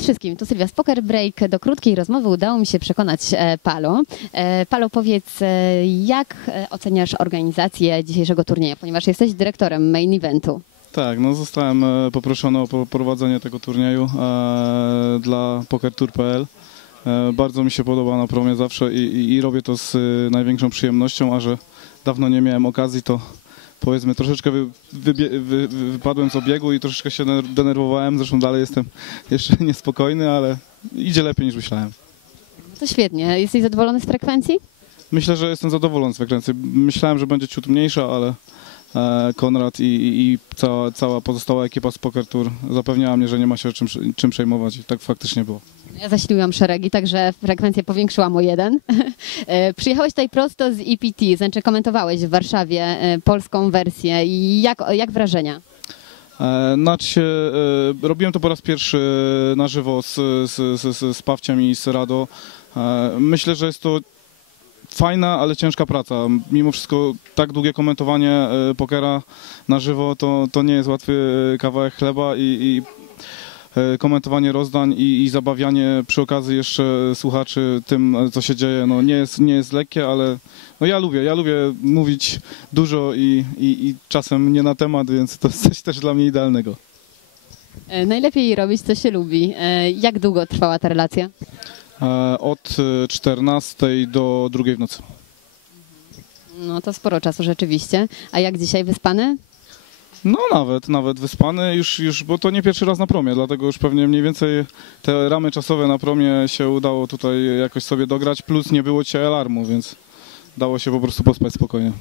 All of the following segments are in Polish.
wszystkim, tu Sylwia z Poker Break. Do krótkiej rozmowy udało mi się przekonać e, Palo. E, Palo, powiedz, e, jak e, oceniasz organizację dzisiejszego turnieju, ponieważ jesteś dyrektorem main eventu. Tak, no zostałem e, poproszony o poprowadzenie tego turnieju e, dla PokerTour.pl. E, bardzo mi się podoba na promie zawsze i, i, i robię to z e, największą przyjemnością, a że dawno nie miałem okazji, to powiedzmy troszeczkę wy, wy, wy, wypadłem z obiegu i troszeczkę się dener- denerwowałem. Zresztą dalej jestem jeszcze niespokojny, ale idzie lepiej niż myślałem. To świetnie. Jesteś zadowolony z frekwencji? Myślę, że jestem zadowolony z frekwencji. Myślałem, że będzie ciut mniejsza, ale e, Konrad i, i, i cała, cała pozostała ekipa z Poker Tour zapewniała mnie, że nie ma się czym, czym przejmować i tak faktycznie było. Ja zasiliłam szeregi, także frekwencję powiększyłam o jeden. E, Przyjechałeś tutaj prosto z EPT, znaczy komentowałeś w Warszawie e, polską wersję. Jak, jak wrażenia? Znaczy, robiłem to po raz pierwszy na żywo z, z, z, z, Pawciem i z Rado. Myślę, że jest to fajna, ale ciężka praca. Mimo wszystko tak długie komentowanie pokera na żywo to, to nie jest łatwy kawałek chleba i, i komentowanie rozdań i, i zabawianie przy okazji jeszcze słuchaczy tym, e, co się dzieje, no nie jest, nie jest lekkie, ale no ja lubię, ja lubię mówić dużo i, i, i czasem nie na temat, więc to jest coś też dla mnie idealnego. E, Najlepiej robić, co się lubi. E, Jak długo trwała ta relacja? E, Od e, 14 do 2 w nocy. No to sporo czasu rzeczywiście. A jak dzisiaj wyspany? No nawet, nawet wyspany już, już, bo to nie pierwszy raz na promie, dlatego już pewnie mniej więcej te ramy czasowe na promie się udało tutaj jakoś sobie dograć, plus nie było dzisiaj alarmu, więc dało się po prostu pospać spokojnie.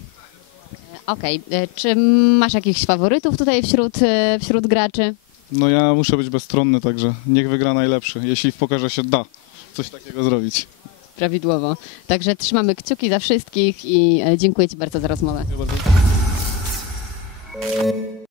Okej. E, Czy masz jakichś faworytów tutaj wśród, e, wśród graczy? No ja muszę być bezstronny, także niech wygra najlepszy, jeśli w pokerze się da coś takiego zrobić. Prawidłowo. Także trzymamy kciuki za wszystkich i e, dziękuję Ci bardzo za rozmowę. Dziękuję bardzo.